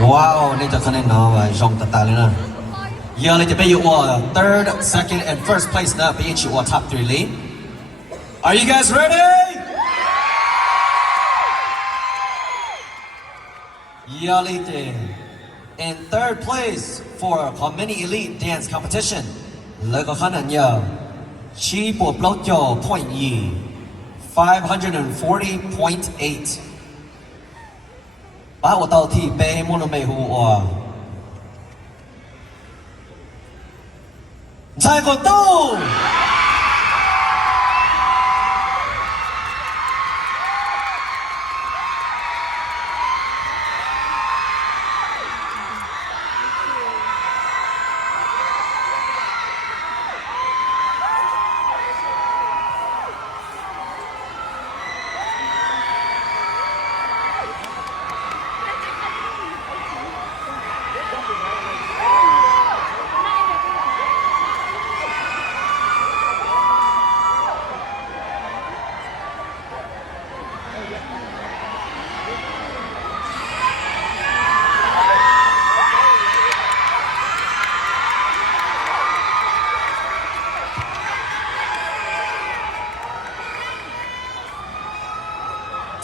Wow, này cho con nên nó và rong tạt lên nè. Giờ nàyจะไปอยู่ว่า third, second, and first place นะไปอยู่ว่า top 3 lead. Are you guys ready? Giờ này in third place for Community Elite Dance Competition. Lời có khả năng nhờ chỉ bộ block cho point 540.8. Ba của tàu thì bê mô lô mê hù à Chạy của tàu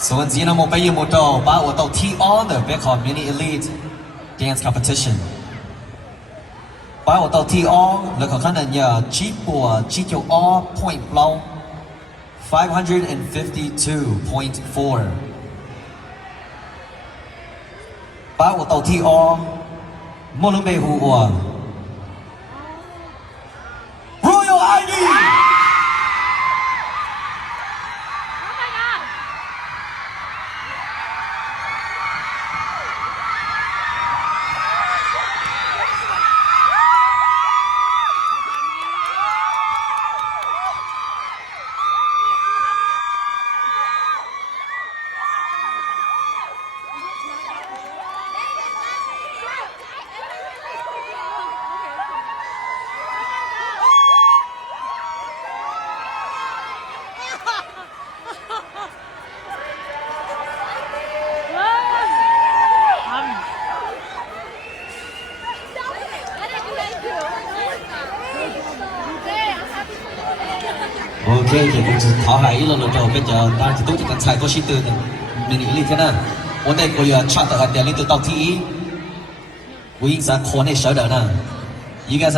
ส่วนจีนเราไปยังมุดต่อบ้าว่าต่อที่ออนเดอร์เบคอนมินิเอลิท dance competition บ้าว่าต่อที่ออนแล้วก็ขนาดเนี่ยจีบัวจีเจียวออ point เรา 552.4 บ้าว่าต่อที่ออนมลุเบหัว Royal ID Ok, thì cũng thảo hải lần đầu bây giờ ta chỉ tốt chỉ cần xài có shit từ mình nghĩ thế nào. Hôm nay cô chọn từ hạt đến từ tàu thị, we sẽ khó này sợ đỡ nè. You guys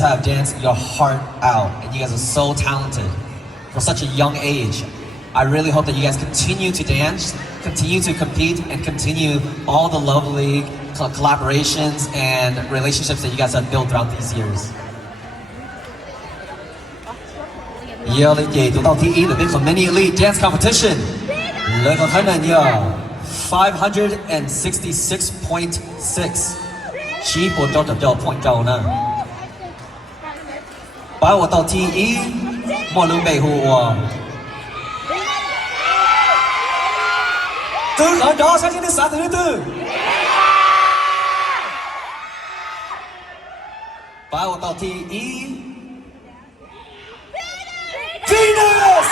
have danced your heart out, and you guys are so talented for such a young age. I really hope that you guys continue to dance, continue to compete, and continue all the lovely collaborations and relationships that you guys have built throughout these years. Giờ lên về tụi tao thi ý được biết còn many elite dance competition. Lời còn thấy là nhờ 566.6 chỉ bộ cho tập cho point cầu nè. Bảo của tao thi ý mọi lượng bề hồ từ ở đó sang đến sáng thứ tư. Bảo của tao thi ý Venus!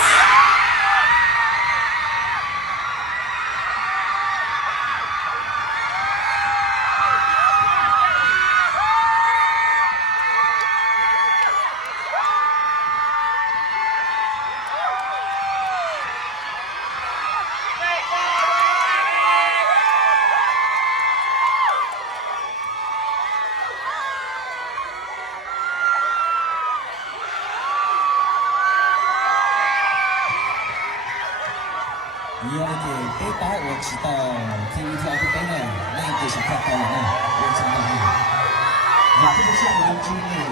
Giờ thì cái tái của chị ta thì theo cái này này thì sẽ khác nhau này, tôi sẽ làm gì? Và cái chuyện của anh chị này,